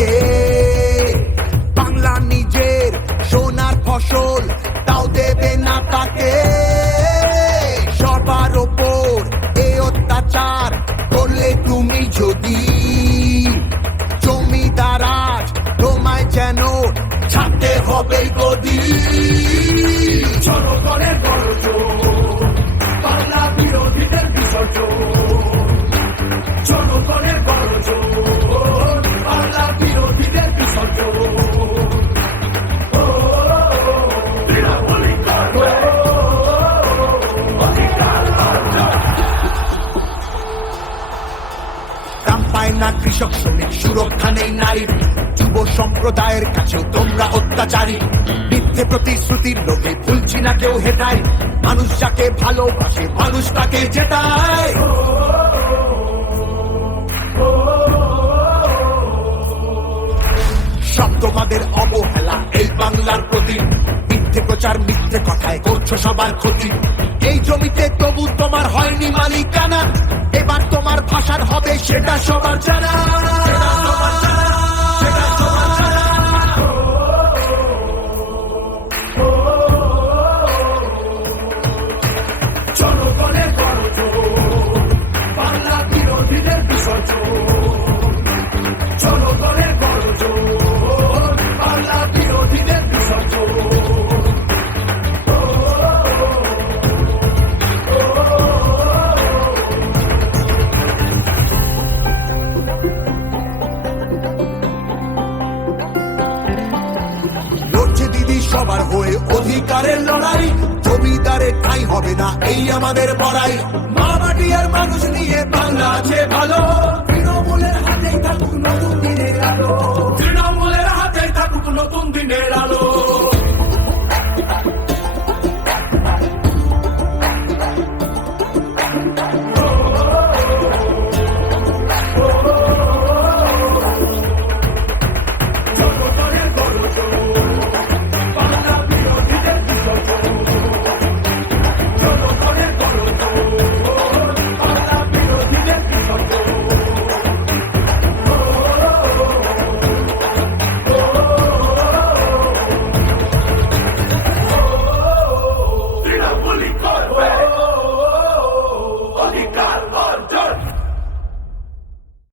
থাকে। বাংলা নিজের সোনার ফসল, তাও দেবে না তাকে। সবার ওপর এই অত্যাচার করলে তুমি যদি, জমিদার আজ তোমায় যেন ছাড়তে হবে গদি। জনগণের গর্জন, বাংলা বিরোধীদের বিসর্জন। জনগণের গর্জন, বাংলা বিরোধীদের বিসর্জন। দাম পায় না কৃষক শ্রমিক, সুরক্ষা নেই নারীর, যুব সম্প্রদায়ের কাছেও তোমরা অত্যাচারী। মিথ্যে প্রতিশ্রুতির লোকে ভুলছি না কেউ হেটায়, মানুষ যাকে ভালোবাসে মানুষ তাকে জেতায়। সব তোমাদের অবহেলা এই বাংলার প্রতি, মিথ্যে প্রচার মিথ্যে কথায় করছো সবার ক্ষতি। এই জমিতে তবু তোমার হয়নি মালিকানা, এবার তোমার ভাষার হবে সেটা সবার জানা। জনগণের গর্জন, বাংলা বিরোধীদের বিসর্জন। জনগণের গর্জন, বাংলা বিরোধীদের বিসর্জন। লড়ছে দিদি সবার হয়ে অধিকারের লড়াই, জমিদারের ঠাঁই হবে না এই আমাদের বড়াই। মা মাটি আর মানুষ নিয়ে বাংলা আছে ভালো, তৃণমূলের হাতেই থাকুক নতুন দিনের আলো। তৃণমূলের হাতে থাকুক নতুন দিনের আলো।